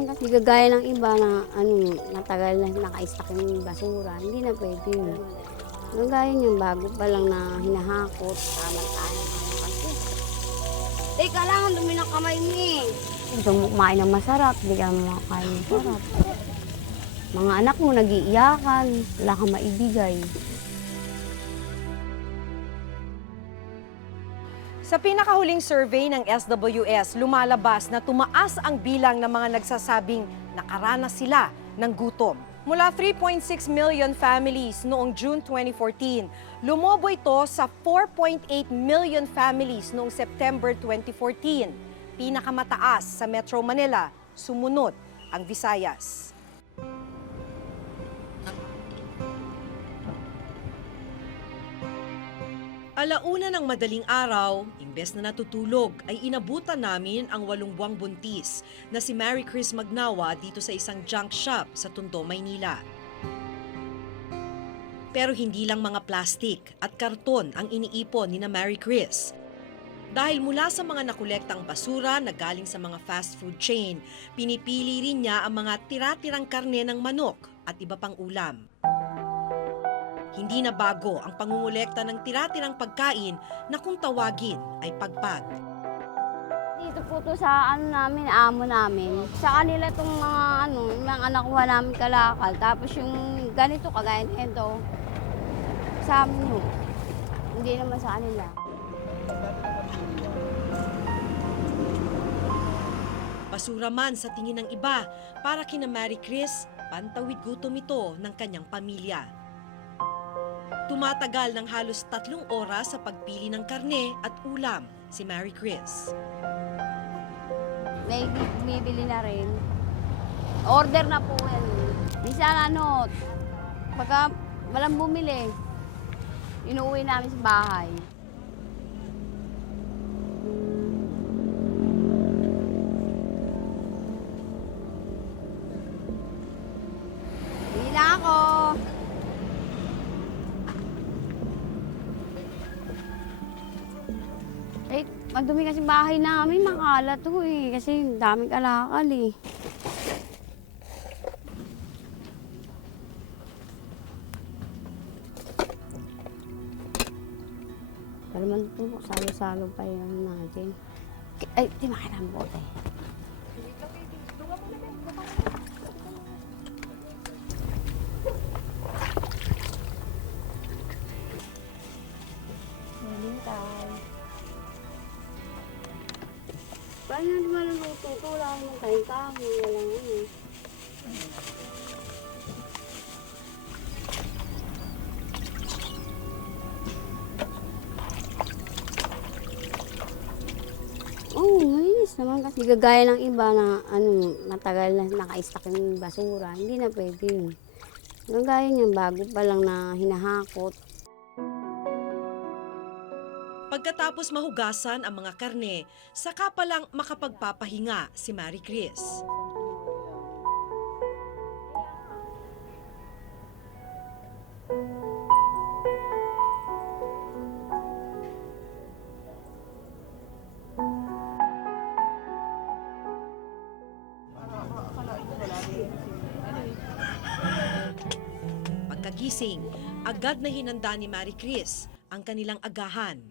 naman kasi gagaya ng iba na matagal na naka-stack yung basura, hindi na pwede yun. Gagaya niyan, bago pa lang na hinahakot, tama tayo kasi. Kailangan dumi ng kamay mo eh. Gusto mo kumain ng masarap, hindi ka makakain ng masarap. Mga anak mo nag-iiyakan, wala kang maibigay. Sa pinakahuling survey ng SWS, lumalabas na tumaas ang bilang ng mga nagsasabing nakaranas sila ng gutom. Mula 3.6 million families noong June 2014, lumobo ito sa 4.8 million families noong September 2014. Pinakamataas sa Metro Manila, sumunod ang Visayas. Alauna ng madaling araw, imbes na natutulog, ay inabutan namin ang 8 buwang buntis na si Mary Chris Magnawa dito sa isang junk shop sa Tondo, Maynila. Pero hindi lang mga plastik at karton ang iniipon ni na Mary Chris. Dahil mula sa mga nakolektang basura na galing sa mga fast food chain, pinipili rin niya ang mga tira-tirang karne ng manok at iba pang ulam. Hindi na bago ang pangungulekta ng tira-tirang pagkain na kung tawagin ay pagpag. Dito po to sa namin, amo namin. Sa kanila itong mga anak ko namin kalakal. Tapos yung ganito, kagaya nito, sa amin yun. Hindi naman sa kanila. Basura man sa tingin ng iba, para kina Mary Chris, pantawid gutom ito ng kanyang pamilya. Tumatagal ng halos 3 oras sa pagpili ng karne at ulam si Mary Chris. May bibili na rin. Order na po yan. Minsan pagka walang bumili, inuwi namin sa bahay. Hindi na ako. Magdumi kasi bahay namin, makalat to eh. Kasi daming kalakal eh. Pero man po, salo-salo pa yun natin. Ay, di makilambot eh. Paano naman ang luto ito? Wala akong kain kahoy, walang ano. Malinis naman kasi gagaya ng iba na matagal na naka-stack yung basura, hindi na pwede yun. Gagaya niyan, bago pa lang na hinahakot. Pagkatapos mahugasan ang mga karne, saka pa lang makapagpapahinga si Mary Chris. Pagkagising, agad na hinanda ni Mary Chris ang kanilang agahan.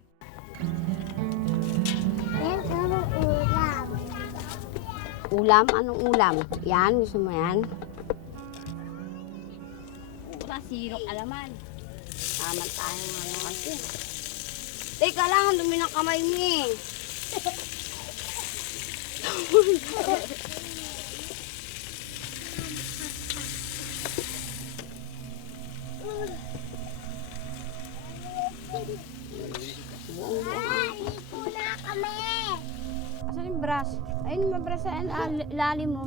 Ulam? Anong ulam? Yan, gusto mo yan? Sirok alaman. Tama tayo kasi. Kailangan dumi ng kamay mo eh. Asan yung brush? Ayun, may brush sa ilalim mo.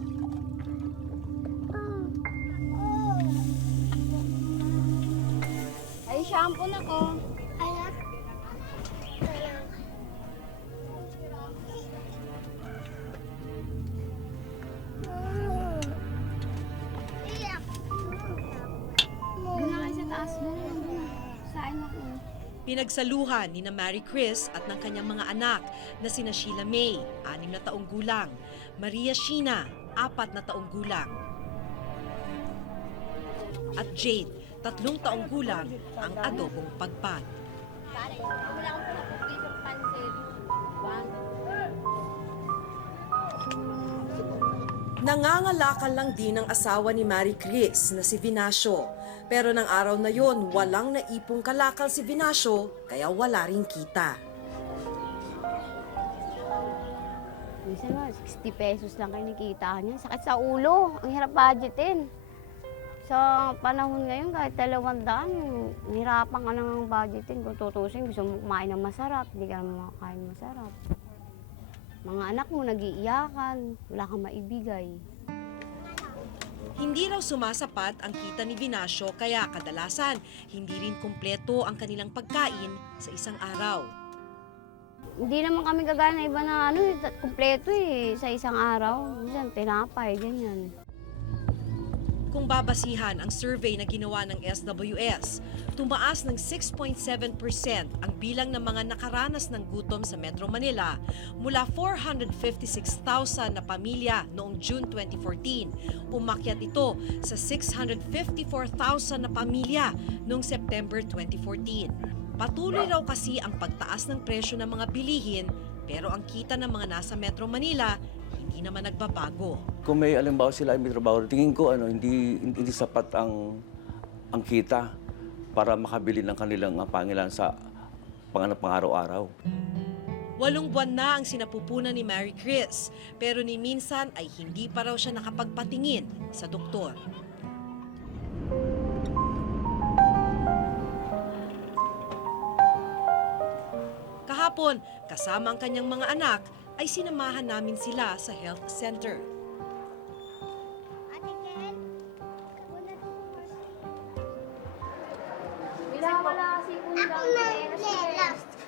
Ay, shampoo na ko. Doon na kayo sa taas mo. Saan ako? Pinagsaluhan ni na Mary Chris at ng kanyang mga anak na sina Sheila May, 6 na taong gulang, Maria Sheena, 4 na taong gulang. At Jade, 3 taong gulang, ang adobong pagpad. Wala akong pinapapilong pansit. Nangangalakal lang din ang asawa ni Marie Chris na si Vinacio. Pero ng araw na yon, walang naipong kalakal si Vinacio, kaya wala ring kita. Minsan nga, 60 pesos lang kayo nakikita niya. Sakit sa ulo. Ang hirap budgetin. Sa panahon ngayon, kahit 200, hirapan ka nang budgetin. Kung tutusin, gusto mo kumain ng masarap, hindi ka naman makakain masarap. Mga anak mo nag-iiyakan, wala kang maibigay. Hindi raw sumasapat ang kita ni Vinacio kaya kadalasan hindi rin kumpleto ang kanilang pagkain sa isang araw. Hindi naman kami gagaya na iba na kumpleto sa isang araw. Minsan, tinapay, ganyan. Kung babasihan ang survey na ginawa ng SWS, tumaas ng 6.7% ang bilang ng mga nakaranas ng gutom sa Metro Manila mula 456,000 na pamilya noong June 2014. Umakyat ito sa 654,000 na pamilya noong September 2014. Patuloy raw kasi ang pagtaas ng presyo ng mga bilihin pero ang kita ng mga nasa Metro Manila hindi naman nagbabago. Kung may alimbawa sila ay may trabaho, tingin ko hindi sapat ang kita para makabili ng kanilang pangailangan sa pang-araw-araw. 8 buwan na ang sinapupunan ni Marie Chris, pero ni minsan ay hindi pa raw siya nakapagpatingin sa doktor. Kahapon, kasama ang kanyang mga anak, ay sinamahan namin sila sa health center.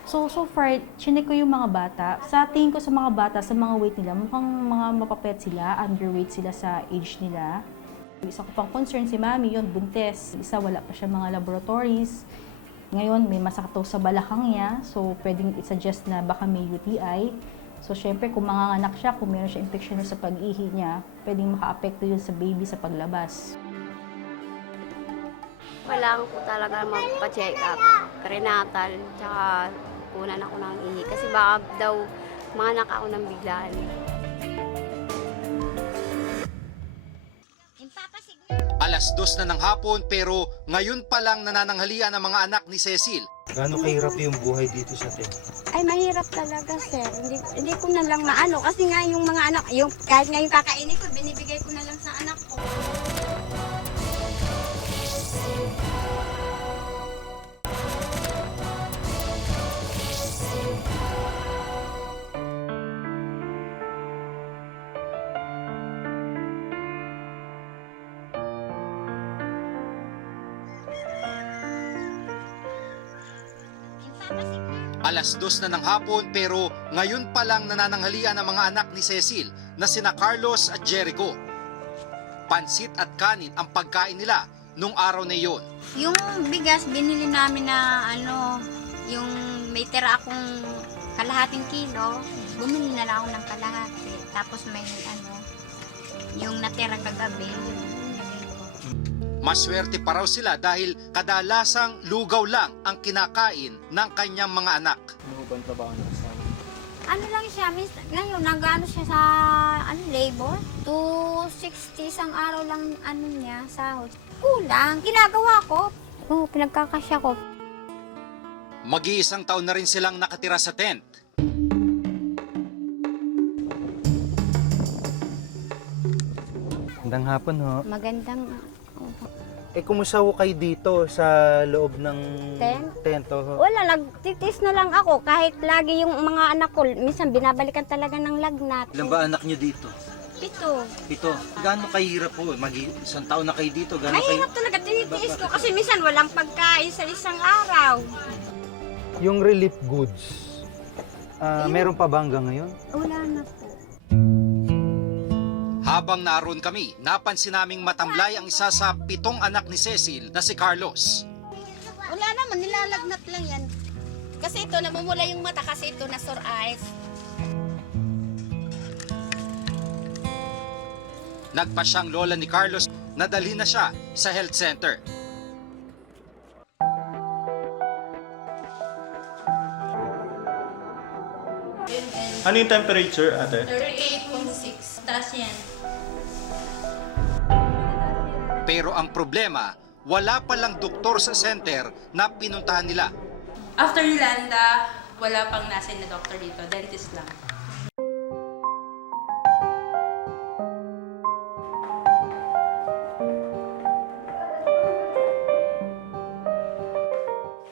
So far, chinek ko yung mga bata. Sa tingin ko sa mga bata, sa mga weight nila, mukhang mga mapapet sila, underweight sila sa age nila. Isa ko pang concern si mami, yun, buntes. Isa, wala pa siya mga laboratories. Ngayon, may masakit sa balakang niya, so pwedeng i-suggest na baka may UTI. So, syempre, kung manganganak siya, kung meron siya infection sa pag-ihi niya, pwedeng maka-apekto yun sa baby sa paglabas. Kailangan ko talaga magpa-check up, prenatal, tsaka kunan ako ng ihi. Kasi baka daw manganak ako ng biglaan. Alas 2 na ng hapon pero ngayon pa lang nanananghalian ang mga anak ni Cecil. Gaano kahirap yung buhay dito sa tent? Ay, mahirap talaga, sir. Hindi ko na lang maano. Kasi nga yung mga anak, kahit nga yung kakainin ko, binibigay ko na lang sa anak ko. Alas 2 na ng hapon pero ngayon pa lang nanananghalian ang mga anak ni Cecil na sina Carlos at Jericho. Pansit at kanin ang pagkain nila nung araw na iyon. Yung bigas, binili namin na yung may tira akong kalahating kilo, bumili na lang ako ng kalahati. Tapos may yung natira kagabi, Maswerte pa raw sila dahil kadalasang lugaw lang ang kinakain ng kanyang mga anak. ano lang siya, ngayon nag-ano siya sa labor, 260 isang araw lang niya, sahod. Kulang, ginagawa ko. Oo, pinagkakasya ko. Mag-iisang taon na rin silang nakatira sa tent. Magandang hapon ho. Magandang Kumusta ho kayo dito sa loob ng tent? Ho? Wala, nagtitis na lang ako kahit lagi yung mga anak ko, minsan binabalikan talaga ng lagnat. Ilan ba anak nyo dito? 7. 7. Gaano kahirap po? Isang taon na kayo dito. Gaano Ay, hirap talaga, tinitiis ko kasi minsan walang pagkain sa isang araw. Yung relief goods, meron pa ba hanggang ngayon? Wala na po. Habang naroon kami, napansin naming matamlay ang isa sa 7 anak ni Cecil na si Carlos. Wala naman, nilalagnat lang yan. Kasi ito, namumula yung mata kasi ito na sore eyes. Nagpa siyang lola ni Carlos na dalhin na siya sa health center. Ano yung temperature, ate? 38.6. Taas yan. Pero ang problema, wala palang doktor sa center na pinuntahan nila. After Yolanda, wala pang nasa na doctor dito. Dentist lang.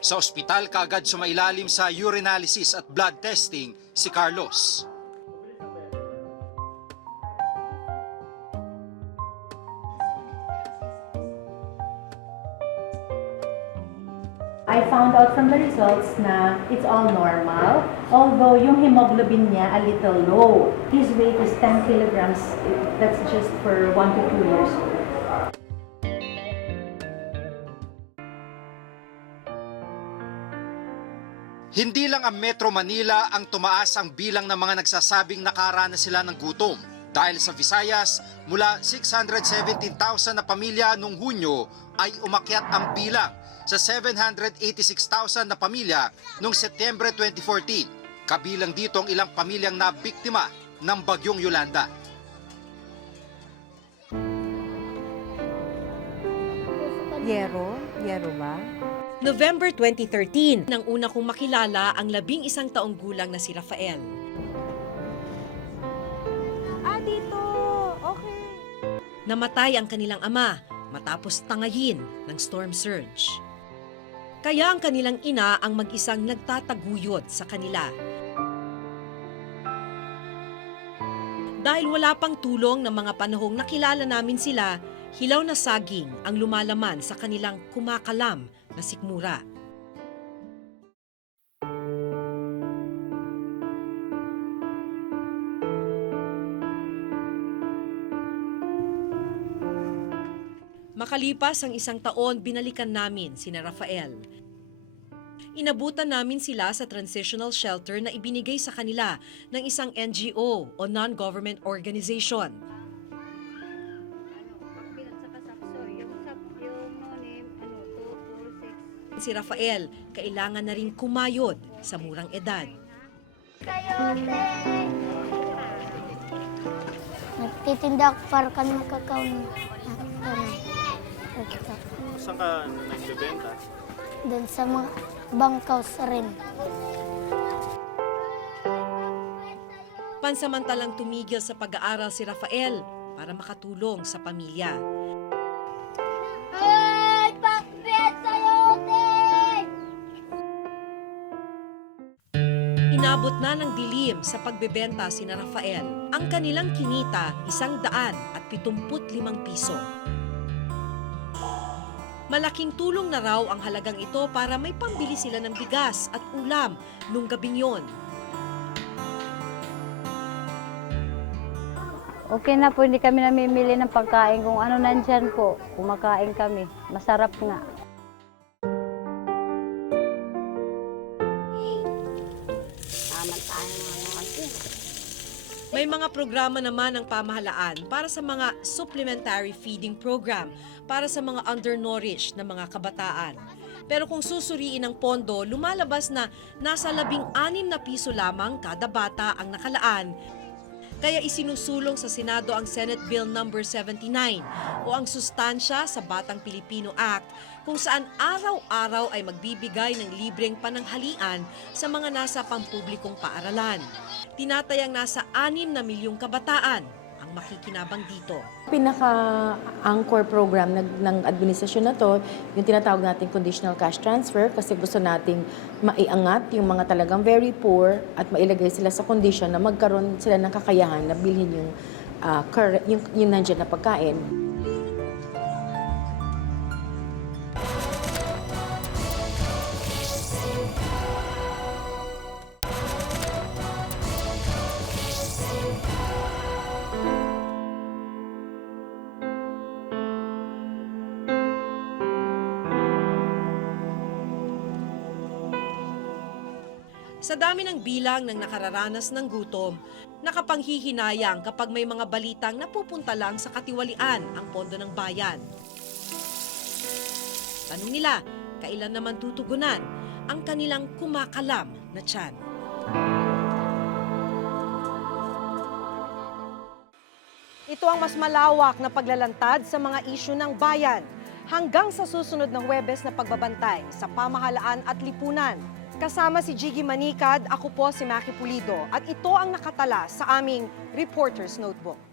Sa ospital kaagad sumailalim sa urinalysis at blood testing si Carlos. I found out from the results na it's all normal, although yung hemoglobin niya a little low. His weight is 10 kilograms. That's just for 1 to 2 years old. Hindi lang ang Metro Manila ang tumaas ang bilang ng mga nagsasabing nakaranas sila ng gutom. Dahil sa Visayas, mula 617,000 na pamilya noong Hunyo ay umakyat ang bilang sa 786,000 na pamilya noong Setyembre 2014. Kabilang dito ang ilang pamilyang nabiktima ng bagyong Yolanda. Yero ba? November 2013, nang una kong makilala ang 11 taong gulang na si Rafael. Dito! Okay. Namatay ang kanilang ama matapos tangayin ng storm surge. Kaya ang kanilang ina ang mag-isang nagtataguyod sa kanila. Dahil wala pang tulong ng mga panahong nakilala namin sila, hilaw na saging ang lumalaman sa kanilang kumakalam na sikmura. Makalipas ang 1 taon, binalikan namin sina Rafael. Inabutan namin sila sa transitional shelter na ibinigay sa kanila ng isang NGO o non-government organization. Si Rafael, kailangan na rin kumayod sa murang edad. Nagtitinda ako para kami makakaon. Saan ka nagbebenta? Doon sa mga bangkaws rin. Pansamantalang tumigil sa pag-aaral si Rafael para makatulong sa pamilya. Inabot na ng dilim sa pagbebenta sina Rafael. Ang kanilang kinita, 175 piso. Malaking tulong na raw ang halagang ito para may pambili sila ng bigas at ulam nung gabing yon. Okay na po, hindi kami namimili ng pagkain. Kung ano nandyan po, kumakain kami. Masarap nga. May mga programa naman ng pamahalaan para sa mga supplementary feeding program para sa mga undernourished na mga kabataan. Pero kung susuriin ang pondo, lumalabas na nasa 16 na piso lamang kada bata ang nakalaan. Kaya isinusulong sa Senado ang Senate Bill No. 79 o ang sustansya sa Batang Pilipino Act kung saan araw-araw ay magbibigay ng libreng pananghalian sa mga nasa pampublikong paaralan. Tinatayang nasa 6 na milyong kabataan ang makikinabang dito. Pinaka-anchor program ng administrasyon na to, yung tinatawag nating conditional cash transfer kasi gusto nating maiangat yung mga talagang very poor at mailagay sila sa condition na magkaroon sila ng kakayahan na bilhin yung nandiyan na pagkain. Sa dami ng bilang ng nakararanas ng gutom, Nakapanghihinayang kapag may mga balitang napupunta lang sa katiwalian ang pondo ng bayan. Tanong nila, kailan naman tutugunan ang kanilang kumakalam na tiyan? Ito ang mas malawak na paglalantad sa mga isyu ng bayan hanggang sa susunod ng Huwebes na pagbabantay sa pamahalaan at lipunan. Kasama si Jiggy Manikad, ako po si Maki Pulido at ito ang nakatala sa aming Reporter's Notebook.